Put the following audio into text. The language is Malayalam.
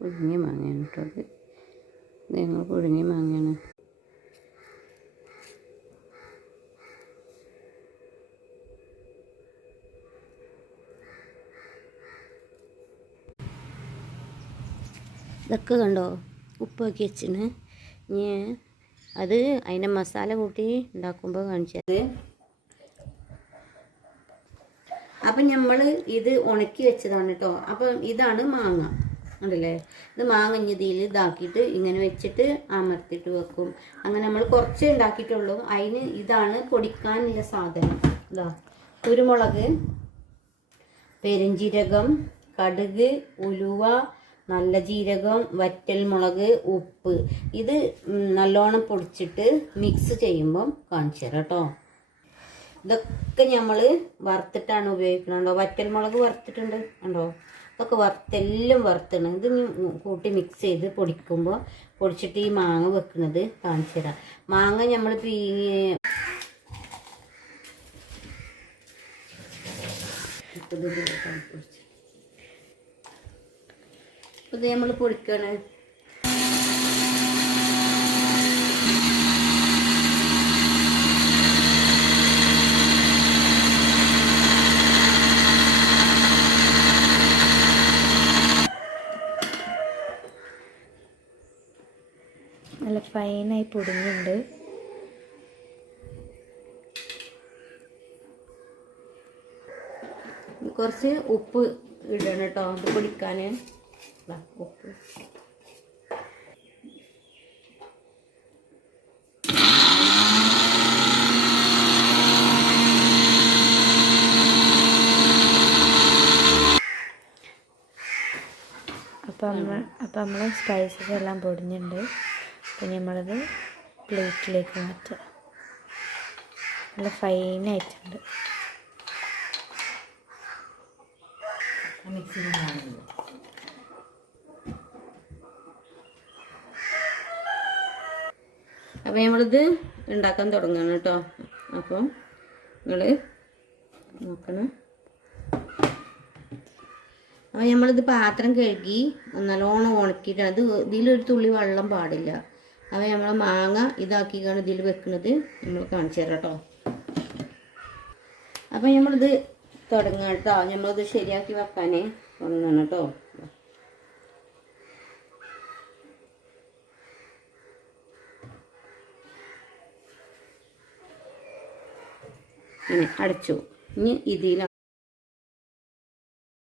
പുഴുങ്ങിയ മാങ്ങയാണ് കേട്ടോ അത്. ഞങ്ങൾ പുഴുങ്ങിയ മാങ്ങയാണ്. ഇതൊക്കെ കണ്ടോ? ഉപ്പാക്കി വെച്ചിന്. ഇനി അത് അതിന്റെ മസാല കൂട്ടി ഉണ്ടാക്കുമ്പോൾ കാണിച്ചത് അപ്പം നമ്മൾ ഇത് ഉണക്കി വെച്ചതാണ് കേട്ടോ. അപ്പം ഇതാണ് മാങ്ങ. ഉണ്ടല്ലേ? ഇത് മാങ്ങഞ്ഞതിയിൽ ഇതാക്കിയിട്ട് ഇങ്ങനെ വെച്ചിട്ട് അമർത്തിയിട്ട് വെക്കും. അങ്ങനെ നമ്മൾ കുറച്ചേ ഉണ്ടാക്കിയിട്ടുള്ളൂ. അതിന് ഇതാണ് പൊടിക്കാനുള്ള സാധനം. ഇതാ കുരുമുളക് പെരുംജീരകം കടുക് ഉലുവ നല്ല ജീരകം വറ്റൽമുളക് ഉപ്പ്. ഇത് നല്ലോണം പൊടിച്ചിട്ട് മിക്സ് ചെയ്യുമ്പം കാണിച്ചു തരാം കേട്ടോ. ഇതൊക്കെ നമ്മൾ വറുത്തിട്ടാണ് ഉപയോഗിക്കണുണ്ടോ? വറ്റൽമുളക് വറുത്തിട്ടുണ്ട് ഉണ്ടോ? ഇതൊക്കെ വറുത്തെല്ലാം വറുത്തണം. ഇത് കൂട്ടി മിക്സ് ചെയ്ത് പൊടിക്കുമ്പോൾ പൊടിച്ചിട്ട് ഈ മാങ്ങ വെക്കുന്നത് കാണിച്ചു തരാം. മാങ്ങ നമ്മൾ പീങ്ങി ഇത് നമ്മൾ പൊടിക്കാണ്. നല്ല ഫൈനായി പൊടിഞ്ഞുണ്ട് കുറച്ച് ഉപ്പ് ഇടണം കേട്ടോ അത് പൊടിക്കാൻ ഉപ്പ്. അപ്പം നമ്മൾ അപ്പം നമ്മൾ സ്പൈസസ് എല്ലാം പൊടിഞ്ഞിട്ടുണ്ട്. അപ്പം നമ്മളത് പ്ലേറ്റിലേക്ക് മാറ്റുക നല്ല ഫൈനായിട്ടുണ്ട് അപ്പം നമ്മളിത് ഉണ്ടാക്കാൻ തുടങ്ങണം കേട്ടോ. അപ്പം നിങ്ങൾ നോക്കണം. അപ്പം നമ്മളിത് പാത്രം കഴുകി നല്ലോണം ഉണക്കിയിട്ടാണ്. അത് ഇതിലൊരു തുള്ളി വെള്ളം പാടില്ല. അപ്പം നമ്മൾ മാങ്ങ ഇതാക്കിയാണ് ഇതിൽ വെക്കുന്നത് നമ്മൾ കാണിച്ചു തരാം കേട്ടോ അപ്പം നമ്മളിത് തുടങ്ങുക കേട്ടോ നമ്മളിത് ശരിയാക്കി വെക്കാനേ തുടങ്ങണം കേട്ടോ അടച്ചു. ഇനി ഇതിൽ